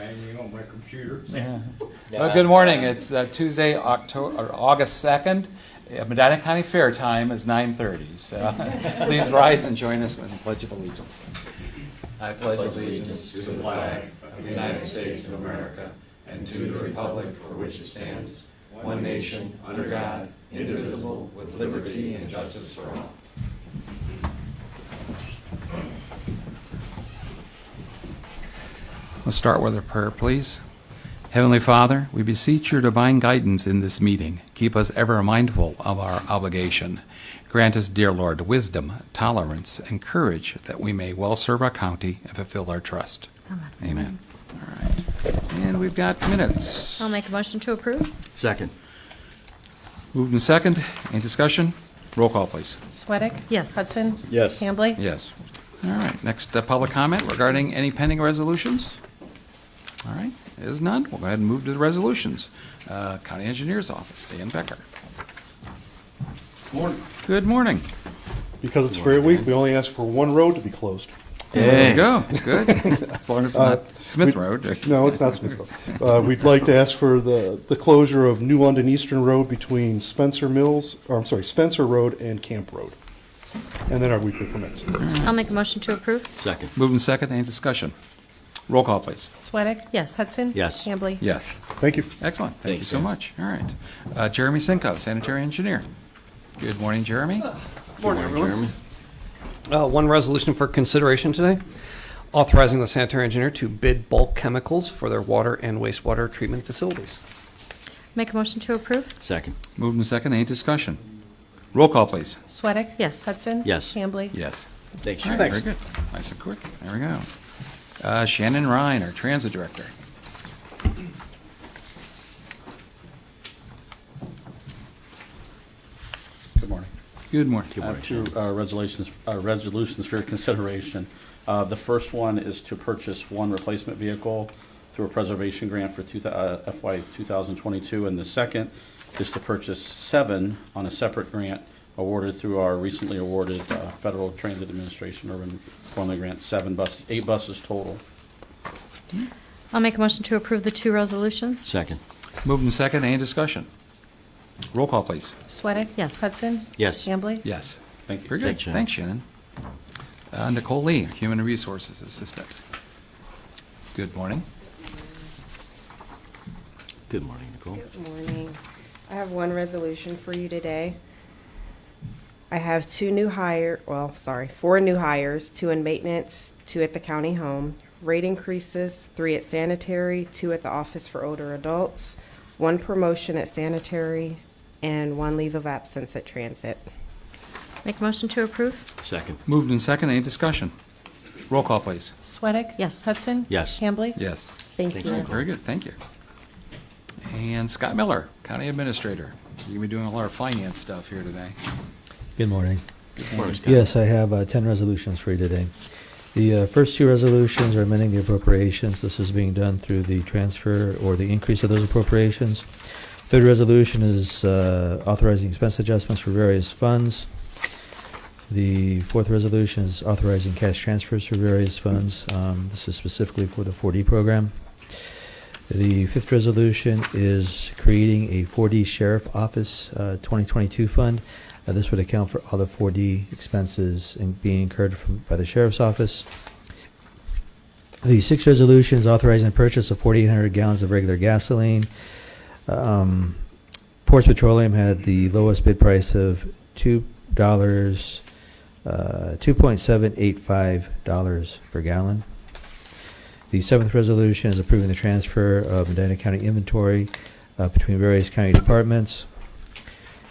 banging on my computer. Yeah. Well, good morning. It's Tuesday, August 2nd. Medina County Fair time is 9:30. So please rise and join us in the Pledge of Allegiance. I pledge allegiance to the flag of the United States of America and to the republic for which it stands, one nation, under God, indivisible, with liberty and justice for all. Let's start with a prayer, please. Heavenly Father, we beseech your divine guidance in this meeting. Keep us ever mindful of our obligation. Grant us, dear Lord, wisdom, tolerance, and courage that we may well serve our county and fulfill our trust. Amen. All right. And we've got minutes. I'll make a motion to approve. Second. Moved and second. Any discussion? Roll call, please. Sweattick? Yes. Hudson? Yes. Hambley? Yes. All right. Next, public comment regarding any pending resolutions. All right. There's none. We'll go ahead and move to the resolutions. County Engineer's Office, Dan Becker. Morning. Good morning. Because it's Fair Week, we only ask for one road to be closed. There you go. Good. As long as it's not Smith Road. No, it's not Smith Road. We'd like to ask for the closure of New London Eastern Road between Spencer Road and Camp Road. And then our weekly permits. I'll make a motion to approve. Second. Moving second. Any discussion? Roll call, please. Sweattick? Yes. Hudson? Yes. Hambley? Yes. Thank you. Excellent. Thank you Thanks, so Dan. much. All right. Jeremy Sinko, Sanitary Engineer. Good morning, Jeremy. Morning, everyone. One resolution for consideration today, authorizing the sanitary engineer to bid bulk chemicals for their water and wastewater treatment facilities. Make a motion to approve. Second. Moving second. Any discussion? Roll call, please. Sweattick? Yes. Hudson? Yes. Hambley? Yes. Thanks, All right, Sharon. very good. Nice and quick. There we go. Shannon Ryan, our Transit Director. Good morning. Good morning. Good morning, Two resolutions for your consideration. The first one is to purchase one replacement vehicle through a preservation grant for FY 2022, and the second is to purchase 7 on a separate grant awarded through our recently awarded Federal Transit Administration Urban Formula Grant, 8 buses total. I'll make a motion to approve the two resolutions. Second. Moving second. Any discussion? Roll call, please. Sweattick? Yes. Hudson? Yes. Hambley? Yes. Thank you. Very good. Thanks, Shannon. Thanks, Shannon. Nicole Lee, Human Resources Assistant. Good morning. Good morning, Nicole. Good morning. I have one resolution for you today. I have 4 new hires, 2 in maintenance, 2 at the county home, rate increases, 3 at sanitary, 2 at the office for older adults, 1 promotion at sanitary, and 1 leave of absence at transit. Make a motion to approve. Second. Moved and second. Any discussion? Roll call, please. Sweattick? Yes. Hudson? Yes. Hambley? Yes. Thank Thanks, you. Nicole. Very good. Thank you. And Scott Miller, County Administrator. You're going to be doing a lot of finance stuff here today. Good morning. Good morning, Scott. Yes, I have 10 resolutions for you today. The first 2 resolutions are amending the appropriations. This is being done through the transfer or the increase of those appropriations. Third resolution is authorizing expense adjustments for various funds. The fourth resolution is authorizing cash transfers for various funds. This is specifically for the 4D program. The fifth resolution is creating a 4D Sheriff Office 2022 fund. This would account for all the 4D expenses being incurred by the Sheriff's Office. The sixth resolution is authorizing the purchase of 4,800 gallons of regular gasoline. Ports Petroleum had the lowest bid price of $2.785 per gallon. The seventh resolution is approving the transfer of Medina County inventory between various county departments.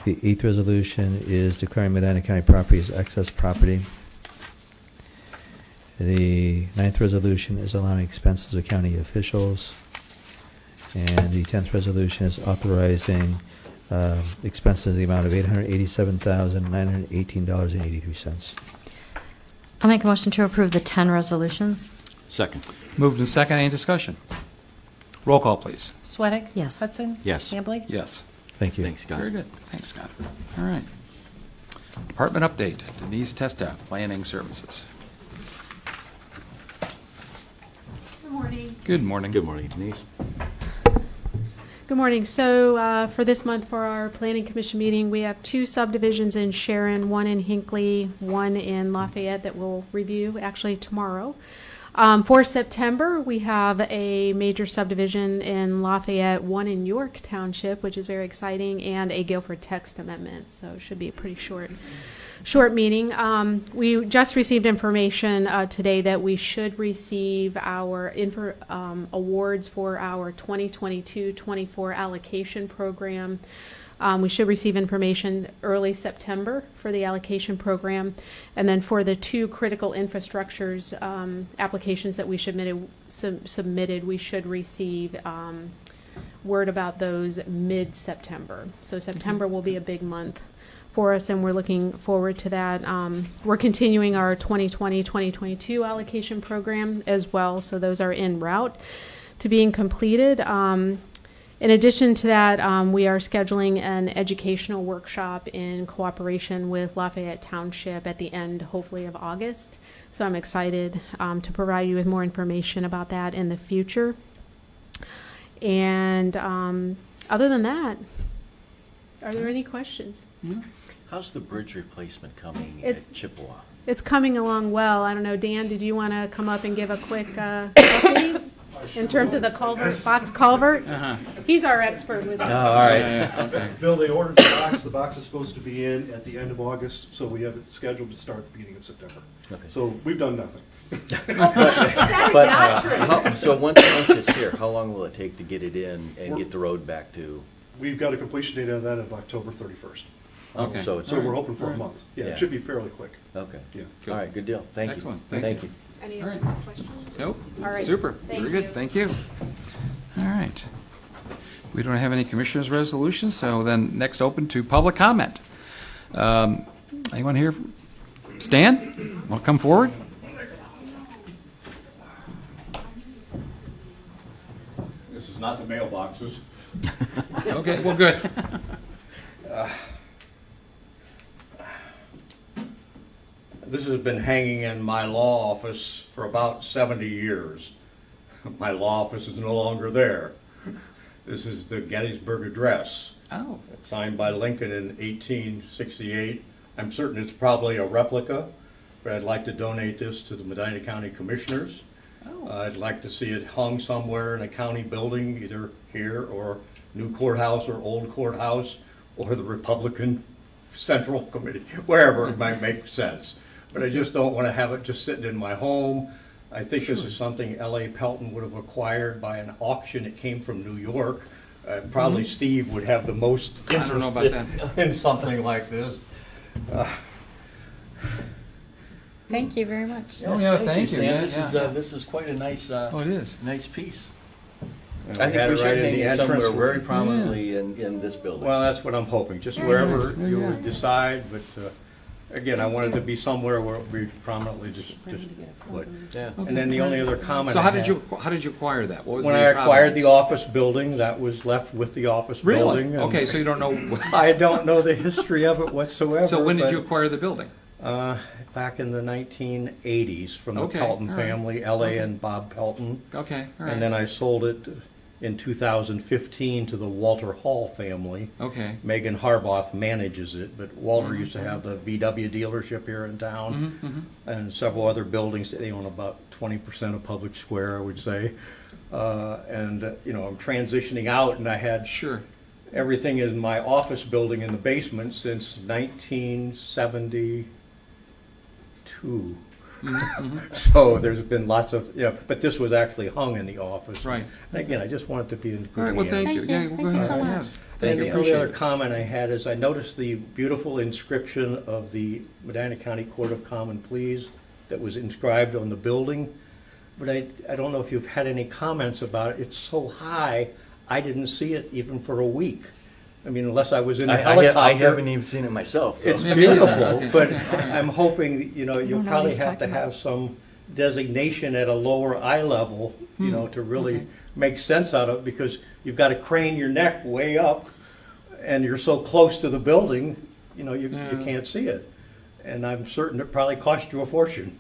The eighth resolution is declaring Medina County property as excess property. The ninth resolution is allowing expenses of county officials. And the 10th resolution is authorizing expenses in the amount of $887,918.83. I'll make a motion to approve the 10 resolutions. Second. Moved and second. Any discussion? Roll call, please. Sweattick? Yes. Hudson? Yes. Hambley? Yes. Thank you. Thanks, Scott. Very good. Thanks, Scott. All right. Department update. Denise Testa, Planning Services. Good morning. Good morning. Good morning, Denise. Good morning. So for this month, for our Planning Commission meeting, we have 2 subdivisions in Sharon, one in Hinckley, one in Lafayette that we'll review actually tomorrow. For September, we have a major subdivision in Lafayette, one in York Township, which is very exciting, and a Guilford text amendment. So it should be a pretty short meeting. We just received information today that we should receive our awards for our 2022-24 allocation program. We should receive information early September for the allocation program. And then for the 2 critical infrastructures applications that we submitted, we should receive word about those mid-September. So September will be a big month for us, and we're looking forward to that. We're continuing our 2020-2022 allocation program as well, so those are en route to being completed. In addition to that, we are scheduling an educational workshop in cooperation with Lafayette Township at the end, hopefully, of August. So I'm excited to provide you with more information about that in the future. And other than that, are there any questions? How's the bridge replacement coming It's- at Chippewa? It's coming along well. I don't know, Dan, did you want to come up and give a quick update in terms of the culvert, box culvert? He's our expert with that. Bill, they ordered the box. The box is supposed to be in at the end of August, so we have it scheduled to start at the beginning of September. Okay. So we've done nothing. That is not true. So once it's here, how long will it take to get it in and get the road back to? We've got a completion date on that of October 31st. Okay. So it's, So we're hoping for a month. Yeah, Yeah. it should be fairly quick. okay. Yeah. All right, good deal. Thank you. Excellent. Thank you. Any All other right. questions? Nope. All right. Super. Thank Very good. you. Thank you. All right. We don't have any commissioners' resolutions, so then next open to public comment. Anyone here? Stan, want to come forward? This is not the mailboxes. Okay, well, good. This has been hanging in my law office for about 70 years. My law office is no longer there. This is the Gettysburg Address, Oh, signed by Lincoln in 1868. I'm certain it's probably a replica, but I'd like to donate this to the Medina County Commissioners. I'd like to see it hung somewhere in a county building, either here or new courthouse or old courthouse, or the Republican Central Committee, wherever it might make sense. But I just don't want to have it just sitting in my home. I think this is something L.A. Pelton would have acquired by an auction. It came from New York. Probably Steve would have the most I don't know about interest in something like this. Thank you very much. Oh, yeah, thank you. Sam. Yeah, This is, yeah. this is quite a nice, Oh, it is. nice piece. And I we think had we it should right in hang the it somewhere entrance. very prominently in this building. Well, that's what I'm hoping, just Very wherever nice. you Yeah. decide, but again, I wanted to be somewhere where we prominently just would. Yeah. And then the only other comment So I how had- did you acquire that? What was When the I acquired the provenance? office building, that was left with the office Really? building. and Okay, so you don't know, I don't know the history of it whatsoever. so when did but, you acquire the building? Back in the 1980s from the Okay, Pelton all right. family, L.A. Okay. and Bob Pelton. Okay, all right. And then I sold it in 2015 to the Walter Hall family. Okay. Megan Harbaugh manages it, but Walter Mm-hmm. used to have the VW dealership here in town and several other buildings. They own about 20% of Public Square, I would say. You know, I'm transitioning out, and I had Sure. everything in my office building in the basement since 1972. So there's been lots of, you know, but this was actually hung in the office. Right. And again, I just want it to be in good All right, well, hands. thank you. Thank you. Yeah, Thank go you so ahead. much. Thank And you. the only Appreciate other it. comment I had is I noticed the beautiful inscription of the Medina County Court of Common Pleas that was inscribed on the building. But I don't know if you've had any comments about it. It's so high, I didn't see it even for a week. I mean, unless I was in a helicopter. I haven't even seen it myself. So. It's Maybe either. beautiful, Okay. but Okay. All right. I'm hoping, you know, you'll don't know what probably he's have to talking about. have some designation at a lower eye level, you know, to really make sense out of it, because you've got to crane your neck way up, and you're so close to the building, you know, you Yeah. can't see it. And I'm certain it probably cost you a fortune.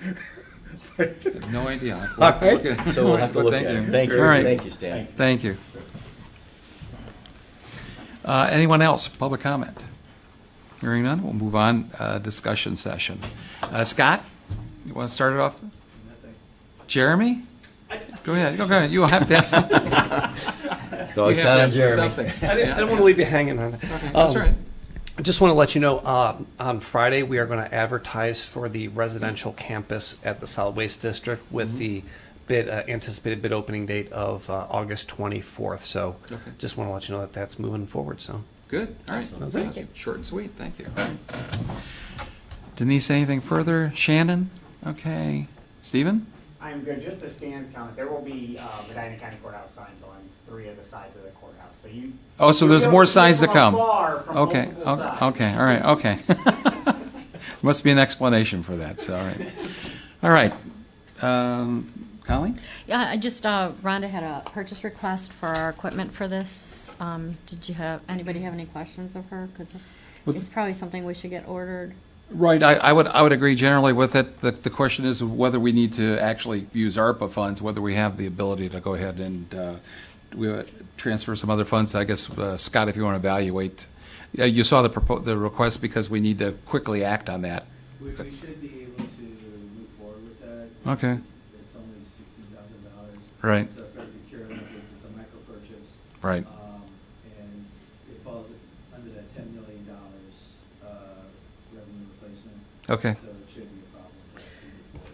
have no idea. All right. So we'll have to look at Thank it. you. Thank you, All right. thank you, Stan. Thank you. Anyone else? Public comment? Hearing none, we'll move on. Discussion session. Scott, you want to start it off? Jeremy? Go ahead. Go ahead. You have to have something. Go, You Stan have and to Jeremy. have something. I didn't want to leave you hanging on it. Okay, that's all right. I just want to let you know, on Friday, we are going to advertise for the residential campus at the Solid Waste District with the anticipated bid opening date of August 24th. So Okay. just want to let you know that that's moving forward, so. Good. All right. Excellent. Thank you. Short and sweet. Thank you. Denise, anything further? Shannon? Okay. Stephen? I'm good. Just to Stan's comment, there will be Medina County Courthouse signs on 3 of the sides of the courthouse. So you. Oh, so you'll there's be more able see signs to from come. afar from Okay. multiple sides. Okay. All right. Okay. Must be an explanation for that. So, all right. All right. Colleen? Yeah, I just, Rhonda had a purchase request for our equipment for this. Anybody have any questions of her? Because it's probably something we should get ordered. Right, I would agree generally with it. The question is whether we need to actually use ARPA funds, whether we have the ability to go ahead and we transfer some other funds. I guess, Scott, if you want to evaluate. You saw the request because we need to quickly act on that. We should be able to move forward with that. Okay. It's only $16,000. Right. It's a fairly procurement, it's a micro purchase. Right. And it falls under that $10 million revenue replacement. Okay. So it should be a problem.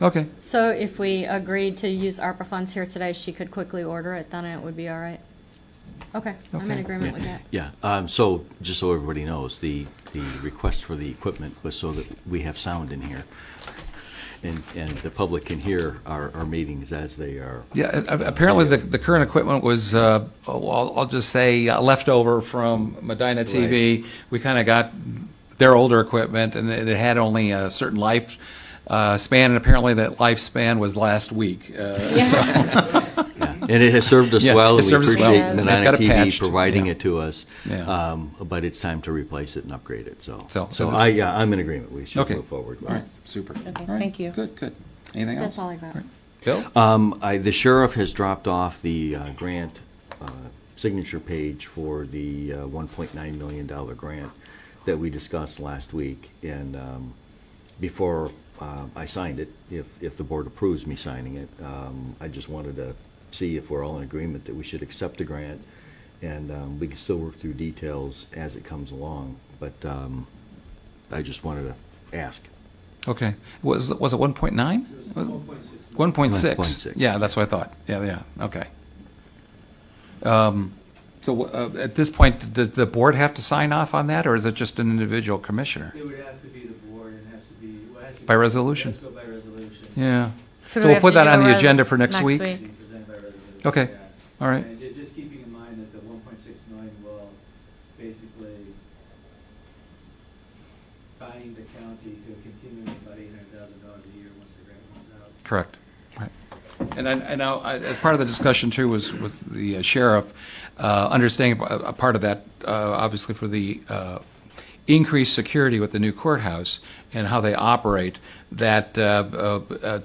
Okay. So if we agreed to use ARPA funds here today, she could quickly order it, then it would be all right? Okay, I'm in Okay. agreement with that. Yeah, so, just so everybody knows, the request for the equipment was so that we have sound in here. And the public can hear our meetings as they are. Yeah, apparently the current equipment was, I'll just say, leftover from Medina TV. Right. We kind of got their older equipment, and it had only a certain life span, and apparently that lifespan was last week. And it has served us Yeah, well, it and we served us well. appreciate They've Medina got it TV patched. providing Yeah. it to us. Yeah. But it's time to replace it and upgrade it, So so this- I'm in agreement, we should Okay. move forward. All right, super. Okay, All right, thank you. Good. Anything else? That's all I got. All right. Bill? The sheriff has dropped off the grant signature page for the $1.9 million grant that we discussed last week. And before I signed it, if the board approves me signing it, I just wanted to see if we're all in agreement that we should accept the grant. And we can still work through details as it comes along. But I just wanted to ask. Okay. Was it 1.9? It was 1.6. 1.6. 1.6. Yeah, that's what I thought. Yeah, okay. So at this point, does the board have to sign off on that, or is it just an individual commissioner? It would have to be the board and it has to be. Well, it has to By be- resolution? It has to go by resolution. Yeah. So So do we we'll have put to that do on a the res- agenda for next week? Being presented by resolution, Okay. yeah. All right. And just keeping in mind that the 1.6 million will basically bind the county to a continuing about $800,000 a year once the grant runs out. Correct. Right. And I know, as part of the discussion too, was with the sheriff, understanding a part of that, obviously for the increased security with the new courthouse and how they operate, that I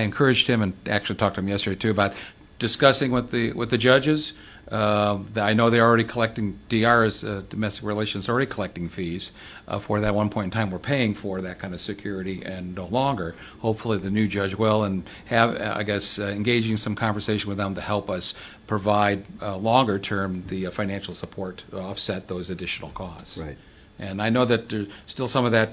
encouraged him, and actually talked to him yesterday too, about discussing with the judges. I know they're already collecting, DR's domestic relations, already collecting fees for that. One point in time, we're paying for that kind of security, and no longer. Hopefully, the new judge will, and have, I guess, engaging some conversation with them to help us provide longer term the financial support to offset those additional costs. Right. And I know that there's still some of that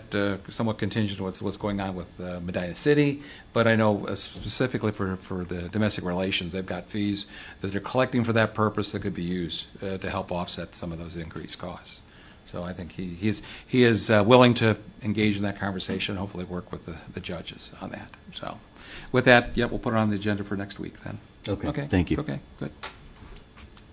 somewhat contingent on what's going on with Medina City, but I know specifically for the domestic relations, they've got fees that they're collecting for that purpose that could be used to help offset some of those increased costs. So I think he is willing to engage in that conversation, and hopefully work with the judges on that. So with that, yeah, we'll put it on the agenda for next week then. Okay, thank you. Okay, good.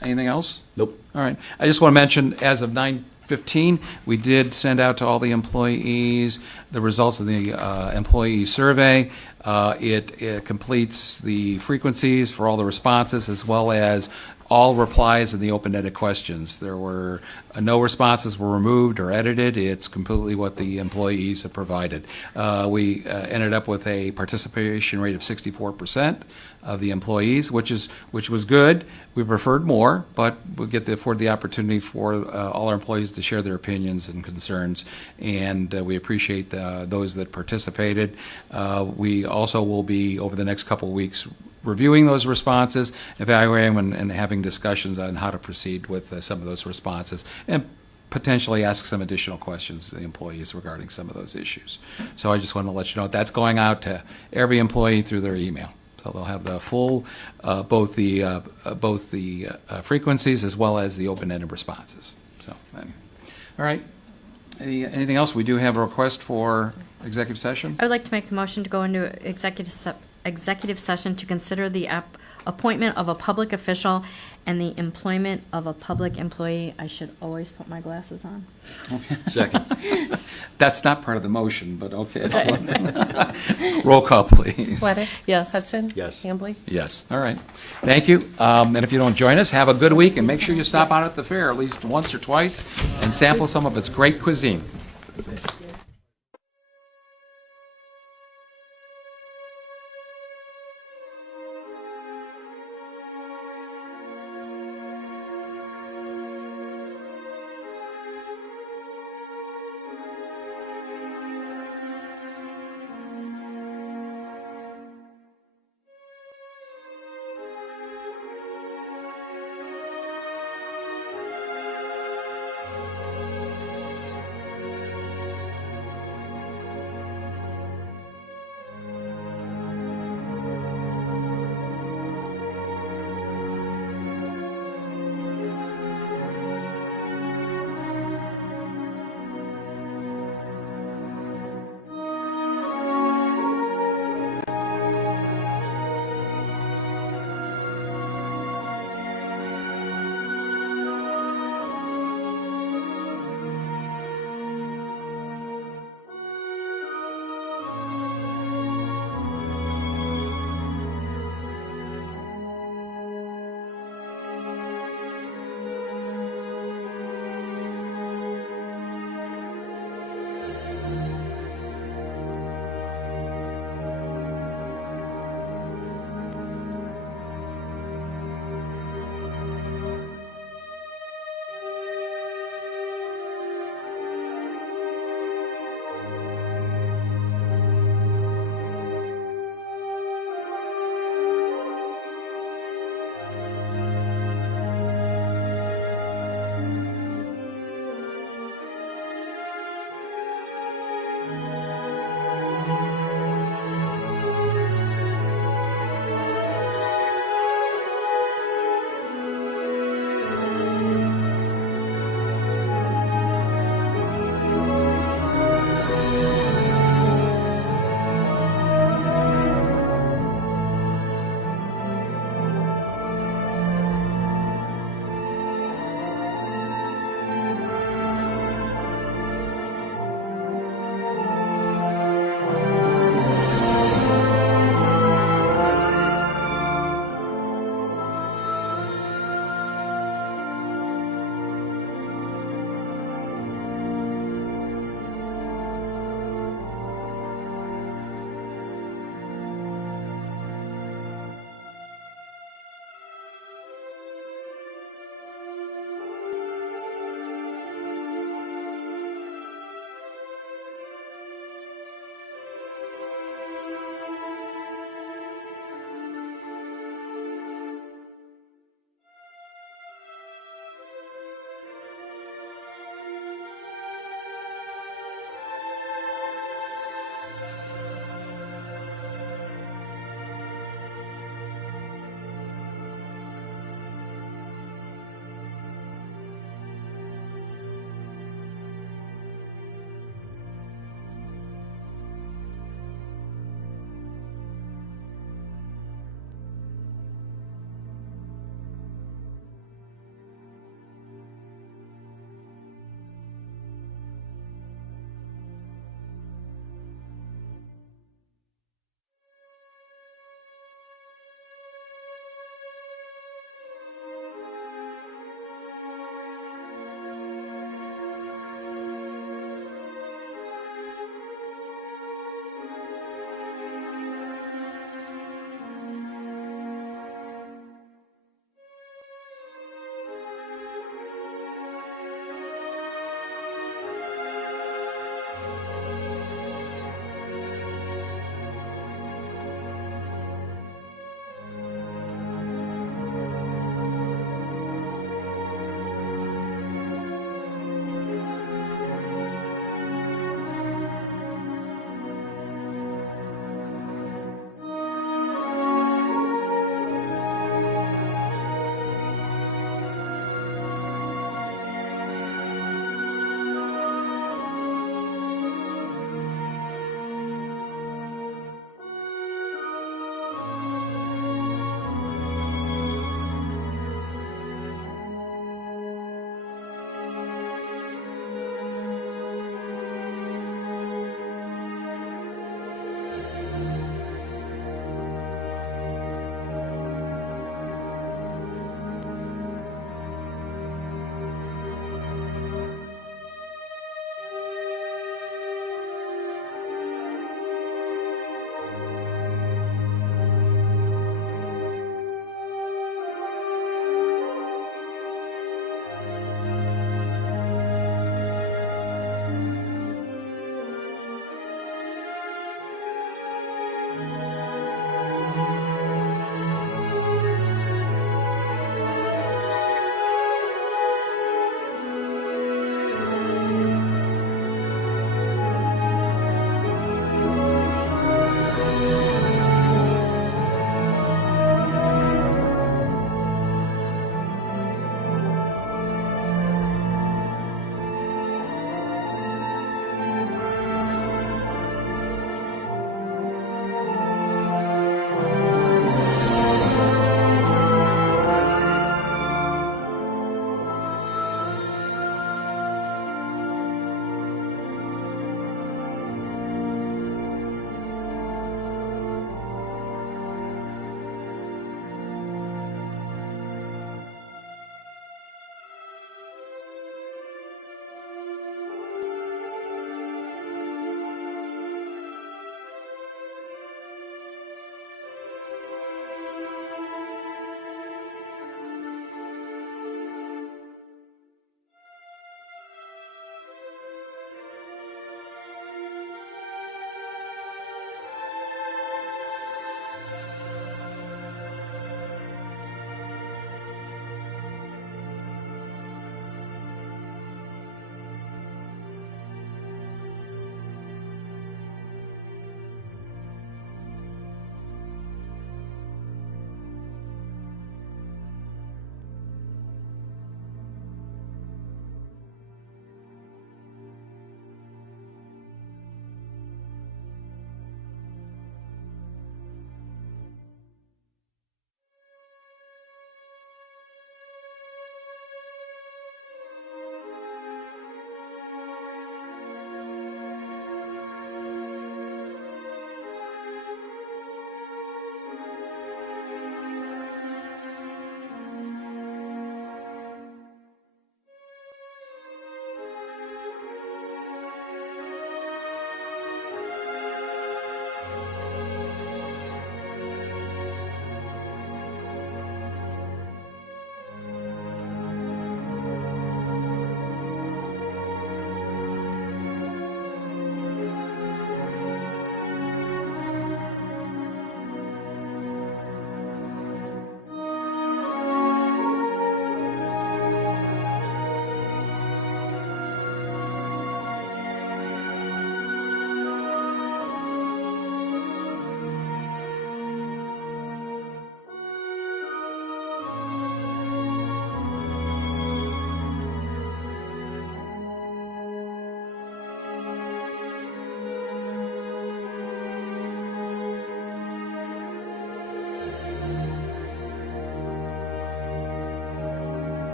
Anything else? Nope. All right. I just want to mention, as of 9:15, we did send out to all the employees the results of the employee survey. It completes the frequencies for all the responses, as well as all replies and the open-ended questions. There were no responses were removed or edited. It's completely what the employees have provided. We ended up with a participation rate of 64% of the employees, which was good. We preferred more, but we afford the opportunity for all our employees to share their opinions and concerns, and we appreciate those that participated. We also will be, over the next couple of weeks, reviewing those responses, evaluating them, and having discussions on how to proceed with some of those responses, and potentially ask some additional questions to the employees regarding some of those issues. So I just want to let you know that's going out to every employee through their email. So they'll have the full, both the frequencies as well as the open-ended responses. So, anyway. All right. Anything else? We do have a request for executive session. I would like to make the motion to go into executive session to consider the appointment of a public official and the employment of a public employee. I should always put my glasses on. Second. That's not part of the motion, but okay. Roll call, please. Sweattick? Yes. Hudson? Yes. Hambley? Yes, all right. Thank you. And if you don't join us, have a good week, and make sure you stop out at the fair at least once or twice and sample some of its great cuisine.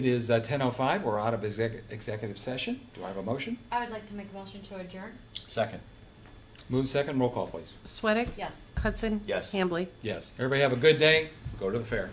It is 10:05. We're out of executive session. Do I have a motion? I would like to make a motion to adjourn. Second. Move second. Roll call, please. Sweattick? Yes. Hudson? Yes. Hambley? Yes. Everybody have a good day. Go to the fair.